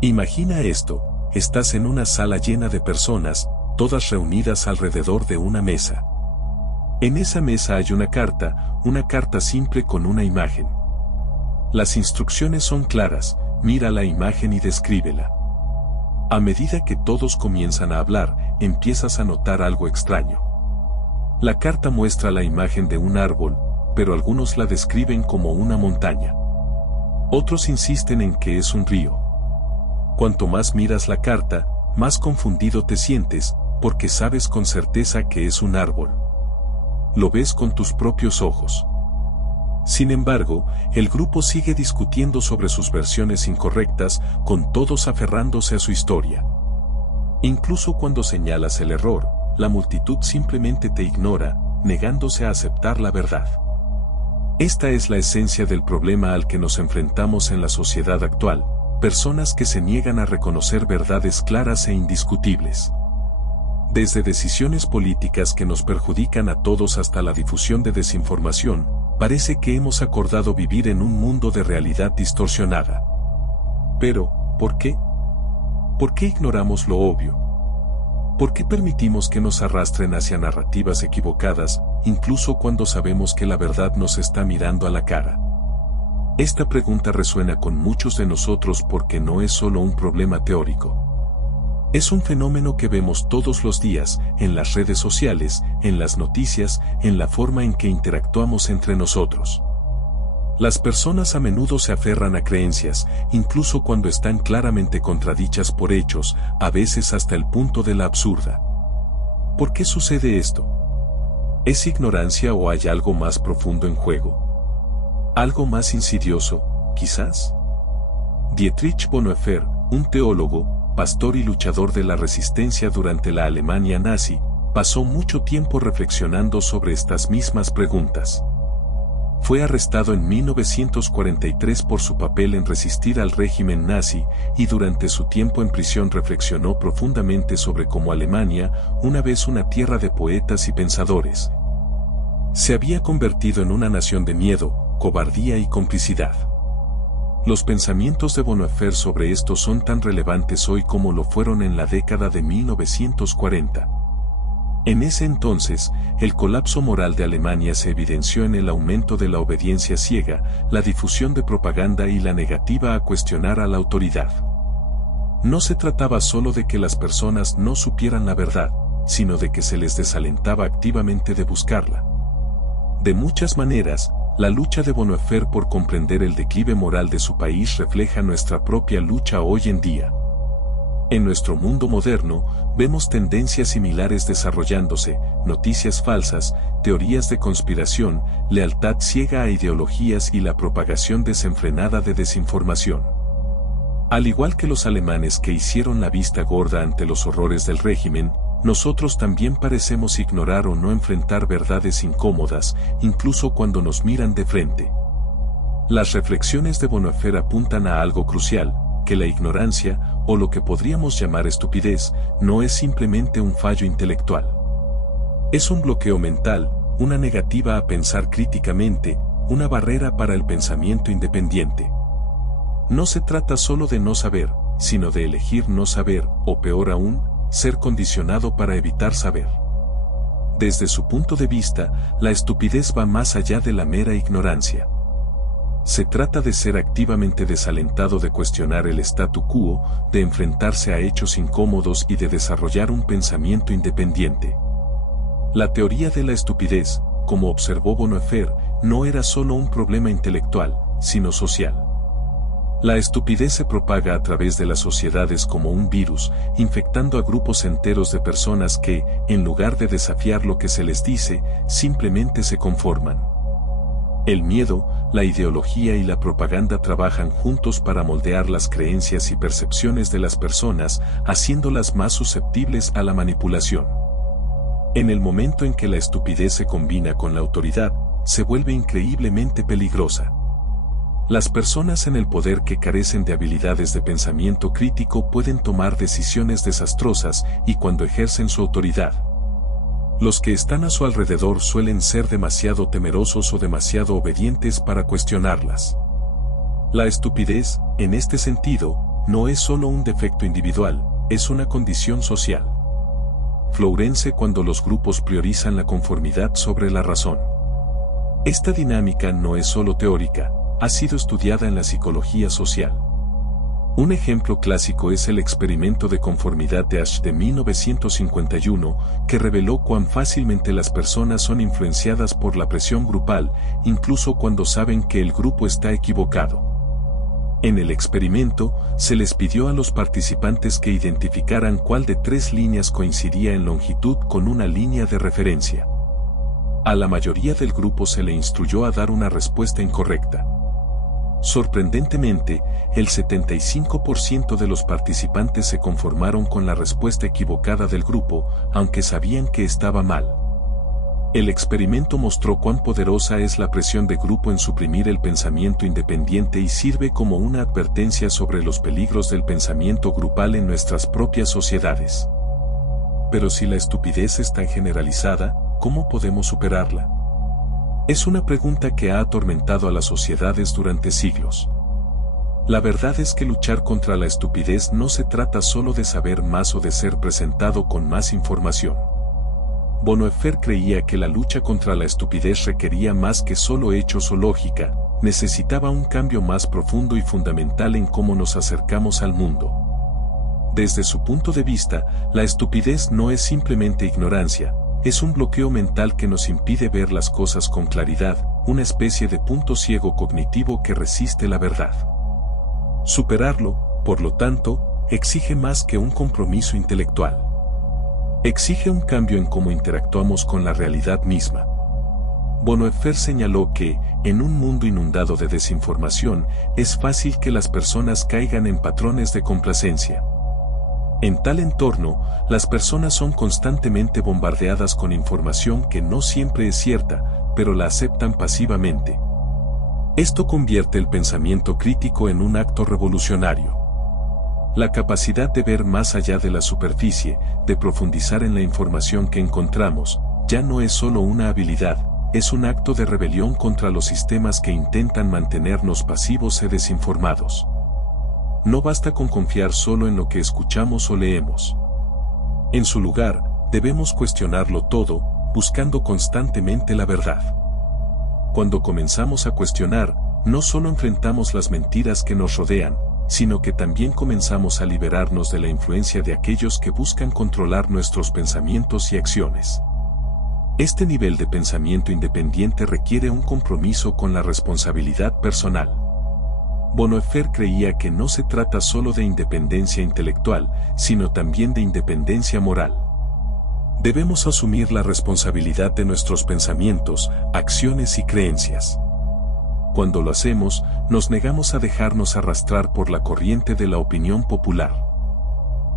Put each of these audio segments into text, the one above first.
Imagina esto, estás en una sala llena de personas, todas reunidas alrededor de una mesa. En esa mesa hay una carta simple con una imagen. Las instrucciones son claras, mira la imagen y descríbela. A medida que todos comienzan a hablar, empiezas a notar algo extraño. La carta muestra la imagen de un árbol, pero algunos la describen como una montaña. Otros insisten en que es un río. Cuanto más miras la carta, más confundido te sientes, porque sabes con certeza que es un árbol. Lo ves con tus propios ojos. Sin embargo, el grupo sigue discutiendo sobre sus versiones incorrectas, con todos aferrándose a su historia. Incluso cuando señalas el error, la multitud simplemente te ignora, negándose a aceptar la verdad. Esta es la esencia del problema al que nos enfrentamos en la sociedad actual, personas que se niegan a reconocer verdades claras e indiscutibles. Desde decisiones políticas que nos perjudican a todos hasta la difusión de desinformación, parece que hemos acordado vivir en un mundo de realidad distorsionada. Pero, ¿por qué? ¿Por qué ignoramos lo obvio? ¿Por qué permitimos que nos arrastren hacia narrativas equivocadas, incluso cuando sabemos que la verdad nos está mirando a la cara? Esta pregunta resuena con muchos de nosotros porque no es solo un problema teórico. Es un fenómeno que vemos todos los días, en las redes sociales, en las noticias, en la forma en que interactuamos entre nosotros. Las personas a menudo se aferran a creencias, incluso cuando están claramente contradichas por hechos, a veces hasta el punto de la absurda. ¿Por qué sucede esto? ¿Es ignorancia o hay algo más profundo en juego? ¿Algo más insidioso, quizás? Dietrich Bonhoeffer, un teólogo, pastor y luchador de la resistencia durante la Alemania nazi, pasó mucho tiempo reflexionando sobre estas mismas preguntas. Fue arrestado en 1943 por su papel en resistir al régimen nazi, y durante su tiempo en prisión reflexionó profundamente sobre cómo Alemania, una vez una tierra de poetas y pensadores, se había convertido en una nación de miedo, cobardía y complicidad. Los pensamientos de Bonhoeffer sobre esto son tan relevantes hoy como lo fueron en la década de 1940. En ese entonces, el colapso moral de Alemania se evidenció en el aumento de la obediencia ciega, la difusión de propaganda y la negativa a cuestionar a la autoridad. No se trataba solo de que las personas no supieran la verdad, sino de que se les desalentaba activamente de buscarla. De muchas maneras, la lucha de Bonhoeffer por comprender el declive moral de su país refleja nuestra propia lucha hoy en día. En nuestro mundo moderno, vemos tendencias similares desarrollándose, noticias falsas, teorías de conspiración, lealtad ciega a ideologías y la propagación desenfrenada de desinformación. Al igual que los alemanes que hicieron la vista gorda ante los horrores del régimen, nosotros también parecemos ignorar o no enfrentar verdades incómodas, incluso cuando nos miran de frente. Las reflexiones de Bonhoeffer apuntan a algo crucial, que la ignorancia, o lo que podríamos llamar estupidez, no es simplemente un fallo intelectual. Es un bloqueo mental, una negativa a pensar críticamente, una barrera para el pensamiento independiente. No se trata solo de no saber, sino de elegir no saber, o peor aún, ser condicionado para evitar saber. Desde su punto de vista, la estupidez va más allá de la mera ignorancia. Se trata de ser activamente desalentado de cuestionar el statu quo, de enfrentarse a hechos incómodos y de desarrollar un pensamiento independiente. La teoría de la estupidez, como observó Bonhoeffer, no era solo un problema intelectual, sino social. La estupidez se propaga a través de las sociedades como un virus, infectando a grupos enteros de personas que, en lugar de desafiar lo que se les dice, simplemente se conforman. El miedo, la ideología y la propaganda trabajan juntos para moldear las creencias y percepciones de las personas, haciéndolas más susceptibles a la manipulación. En el momento en que la estupidez se combina con la autoridad, se vuelve increíblemente peligrosa. Las personas en el poder que carecen de habilidades de pensamiento crítico pueden tomar decisiones desastrosas y cuando ejercen su autoridad, los que están a su alrededor suelen ser demasiado temerosos o demasiado obedientes para cuestionarlas. La estupidez, en este sentido, no es solo un defecto individual, es una condición social. Florence cuando los grupos priorizan la conformidad sobre la razón. Esta dinámica no es solo teórica, ha sido estudiada en la psicología social. Un ejemplo clásico es el experimento de conformidad de Asch de 1951, que reveló cuán fácilmente las personas son influenciadas por la presión grupal, incluso cuando saben que el grupo está equivocado. En el experimento, se les pidió a los participantes que identificaran cuál de 3 líneas coincidía en longitud con una línea de referencia. A la mayoría del grupo se le instruyó a dar una respuesta incorrecta. Sorprendentemente, el 75% de los participantes se conformaron con la respuesta equivocada del grupo, aunque sabían que estaba mal. El experimento mostró cuán poderosa es la presión de grupo en suprimir el pensamiento independiente y sirve como una advertencia sobre los peligros del pensamiento grupal en nuestras propias sociedades. Pero si la estupidez está generalizada, ¿cómo podemos superarla? Es una pregunta que ha atormentado a las sociedades durante siglos. La verdad es que luchar contra la estupidez no se trata solo de saber más o de ser presentado con más información. Bonhoeffer creía que la lucha contra la estupidez requería más que solo hechos o lógica, necesitaba un cambio más profundo y fundamental en cómo nos acercamos al mundo. Desde su punto de vista, la estupidez no es simplemente ignorancia, es un bloqueo mental que nos impide ver las cosas con claridad, una especie de punto ciego cognitivo que resiste la verdad. Superarlo, por lo tanto, exige más que un compromiso intelectual. Exige un cambio en cómo interactuamos con la realidad misma. Bonhoeffer señaló que, en un mundo inundado de desinformación, es fácil que las personas caigan en patrones de complacencia. En tal entorno, las personas son constantemente bombardeadas con información que no siempre es cierta, pero la aceptan pasivamente. Esto convierte el pensamiento crítico en un acto revolucionario. La capacidad de ver más allá de la superficie, de profundizar en la información que encontramos, ya no es solo una habilidad, es un acto de rebelión contra los sistemas que intentan mantenernos pasivos y desinformados. No basta con confiar solo en lo que escuchamos o leemos. En su lugar, debemos cuestionarlo todo, buscando constantemente la verdad. Cuando comenzamos a cuestionar, no solo enfrentamos las mentiras que nos rodean, sino que también comenzamos a liberarnos de la influencia de aquellos que buscan controlar nuestros pensamientos y acciones. Este nivel de pensamiento independiente requiere un compromiso con la responsabilidad personal. Bonhoeffer creía que no se trata solo de independencia intelectual, sino también de independencia moral. Debemos asumir la responsabilidad de nuestros pensamientos, acciones y creencias. Cuando lo hacemos, nos negamos a dejarnos arrastrar por la corriente de la opinión popular.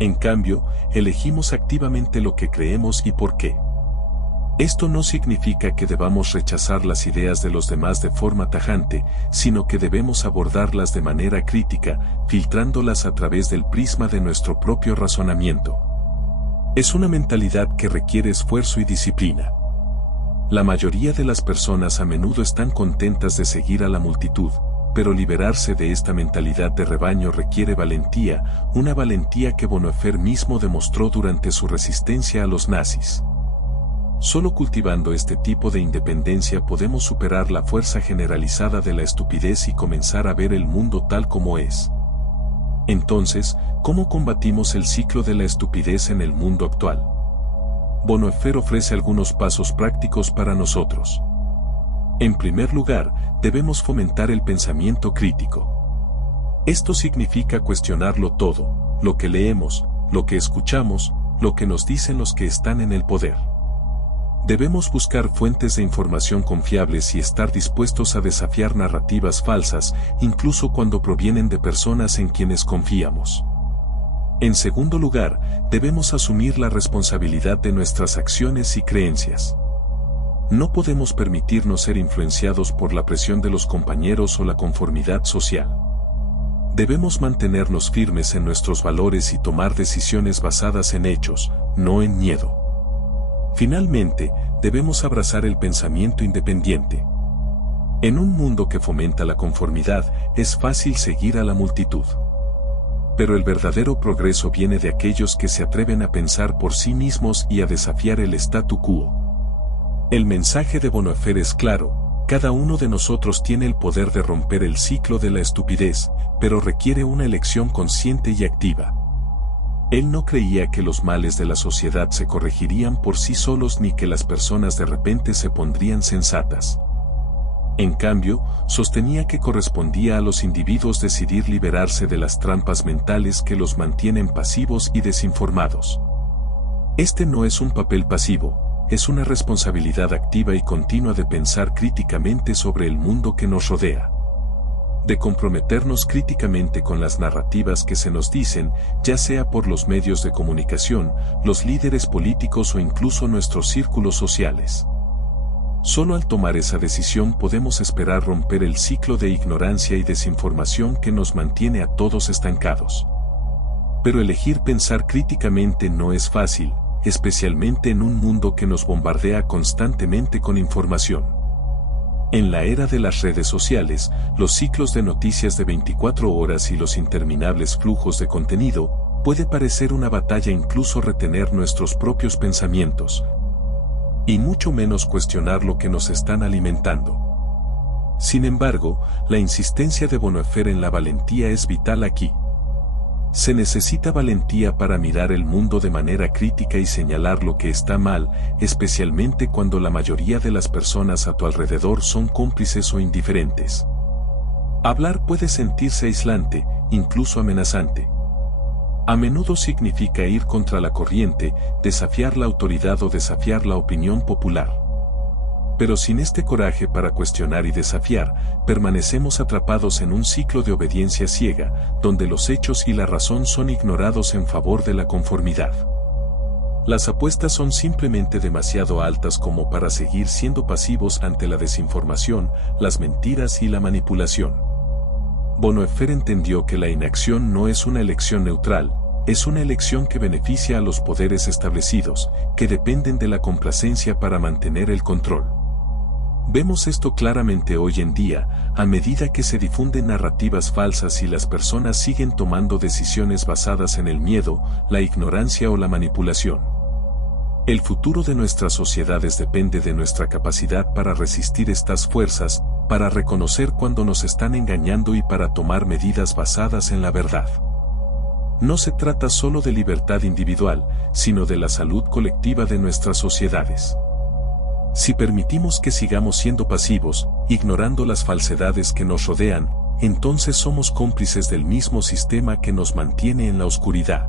En cambio, elegimos activamente lo que creemos y por qué. Esto no significa que debamos rechazar las ideas de los demás de forma tajante, sino que debemos abordarlas de manera crítica, filtrándolas a través del prisma de nuestro propio razonamiento. Es una mentalidad que requiere esfuerzo y disciplina. La mayoría de las personas a menudo están contentas de seguir a la multitud, pero liberarse de esta mentalidad de rebaño requiere valentía, una valentía que Bonhoeffer mismo demostró durante su resistencia a los nazis. Solo cultivando este tipo de independencia podemos superar la fuerza generalizada de la estupidez y comenzar a ver el mundo tal como es. Entonces, ¿cómo combatimos el ciclo de la estupidez en el mundo actual? Bonhoeffer ofrece algunos pasos prácticos para nosotros. En primer lugar, debemos fomentar el pensamiento crítico. Esto significa cuestionarlo todo, lo que leemos, lo que escuchamos, lo que nos dicen los que están en el poder. Debemos buscar fuentes de información confiables y estar dispuestos a desafiar narrativas falsas, incluso cuando provienen de personas en quienes confiamos. En segundo lugar, debemos asumir la responsabilidad de nuestras acciones y creencias. No podemos permitirnos ser influenciados por la presión de los compañeros o la conformidad social. Debemos mantenernos firmes en nuestros valores y tomar decisiones basadas en hechos, no en miedo. Finalmente, debemos abrazar el pensamiento independiente. En un mundo que fomenta la conformidad, es fácil seguir a la multitud. pero el verdadero progreso viene de aquellos que se atreven a pensar por sí mismos y a desafiar el statu quo. El mensaje de Bonhoeffer es claro: cada uno de nosotros tiene el poder de romper el ciclo de la estupidez, pero requiere una elección consciente y activa. Él no creía que los males de la sociedad se corregirían por sí solos ni que las personas de repente se pondrían sensatas. En cambio, sostenía que correspondía a los individuos decidir liberarse de las trampas mentales que los mantienen pasivos y desinformados. Este no es un papel pasivo, es una responsabilidad activa y continua de pensar críticamente sobre el mundo que nos rodea. De comprometernos críticamente con las narrativas que se nos dicen, ya sea por los medios de comunicación, los líderes políticos o incluso nuestros círculos sociales. Solo al tomar esa decisión podemos esperar romper el ciclo de ignorancia y desinformación que nos mantiene a todos estancados. Pero elegir pensar críticamente no es fácil, especialmente en un mundo que nos bombardea constantemente con información. En la era de las redes sociales, los ciclos de noticias de 24 horas y los interminables flujos de contenido, puede parecer una batalla incluso retener nuestros propios pensamientos, y mucho menos cuestionar lo que nos están alimentando. Sin embargo, la insistencia de Bonhoeffer en la valentía es vital aquí. Se necesita valentía para mirar el mundo de manera crítica y señalar lo que está mal, especialmente cuando la mayoría de las personas a tu alrededor son cómplices o indiferentes. Hablar puede sentirse aislante, incluso amenazante. A menudo significa ir contra la corriente, desafiar la autoridad o desafiar la opinión popular. Pero sin este coraje para cuestionar y desafiar, permanecemos atrapados en un ciclo de obediencia ciega, donde los hechos y la razón son ignorados en favor de la conformidad. Las apuestas son simplemente demasiado altas como para seguir siendo pasivos ante la desinformación, las mentiras y la manipulación. Bonhoeffer entendió que la inacción no es una elección neutral, es una elección que beneficia a los poderes establecidos, que dependen de la complacencia para mantener el control. Vemos esto claramente hoy en día, a medida que se difunden narrativas falsas y las personas siguen tomando decisiones basadas en el miedo, la ignorancia o la manipulación. El futuro de nuestras sociedades depende de nuestra capacidad para resistir estas fuerzas, para reconocer cuando nos están engañando y para tomar medidas basadas en la verdad. No se trata solo de libertad individual, sino de la salud colectiva de nuestras sociedades. Si permitimos que sigamos siendo pasivos, ignorando las falsedades que nos rodean, entonces somos cómplices del mismo sistema que nos mantiene en la oscuridad.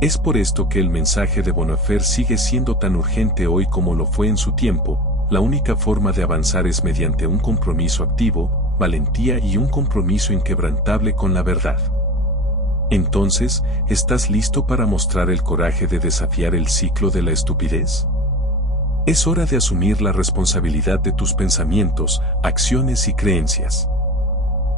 Es por esto que el mensaje de Bonhoeffer sigue siendo tan urgente hoy como lo fue en su tiempo. La única forma de avanzar es mediante un compromiso activo, valentía y un compromiso inquebrantable con la verdad. Entonces, ¿estás listo para mostrar el coraje de desafiar el ciclo de la estupidez? Es hora de asumir la responsabilidad de tus pensamientos, acciones y creencias.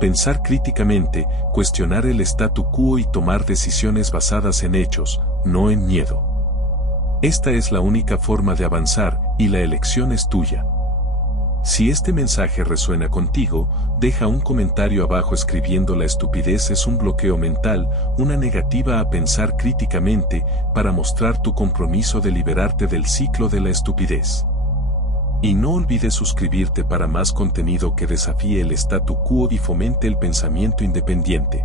Pensar críticamente, cuestionar el statu quo y tomar decisiones basadas en hechos, no en miedo. Esta es la única forma de avanzar, y la elección es tuya. Si este mensaje resuena contigo, deja un comentario abajo escribiendo: la estupidez es un bloqueo mental, una negativa a pensar críticamente, para mostrar tu compromiso de liberarte del ciclo de la estupidez. Y no olvides suscribirte para más contenido que desafíe el statu quo y fomente el pensamiento independiente.